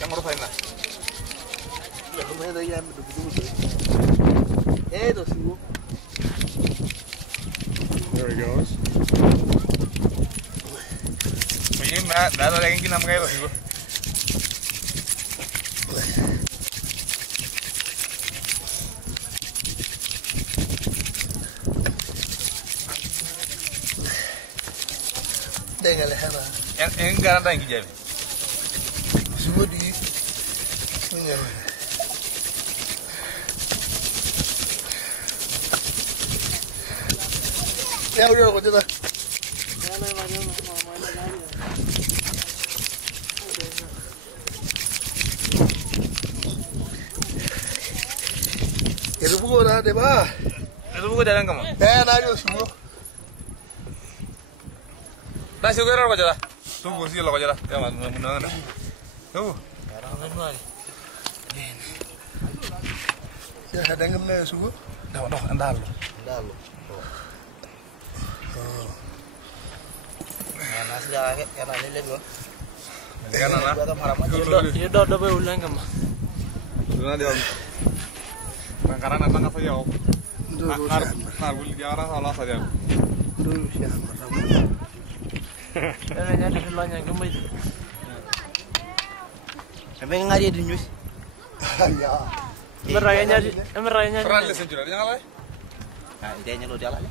Yang merupakan lah. There he goes. Ini nggak ada yang kita namanya itu. Dengar hana. Yang nggak ada yang kijali. Semua di dengar. Ya udah kok sudah. Itu buku dah deh bah. Itu buku jalan kamu. Nanya semua. Dah sugar apa jalan? Tunggu sih lo jalan. Ya mana. Tuh. Ya ada yang nanya semua. Dah andal. Nasi dah kena lele bro. Kan anak. Ya udah be ulang kamu. Duna dia. Karena nang apa ya? Dulu Narbul dia orang salah saja. dulu siapa? Nyari dulu yang kamu itu. Kami ngari di news. Ya. Merayanya. Pernah lesen juga, jangan lah. Nah, idenya lo jalan.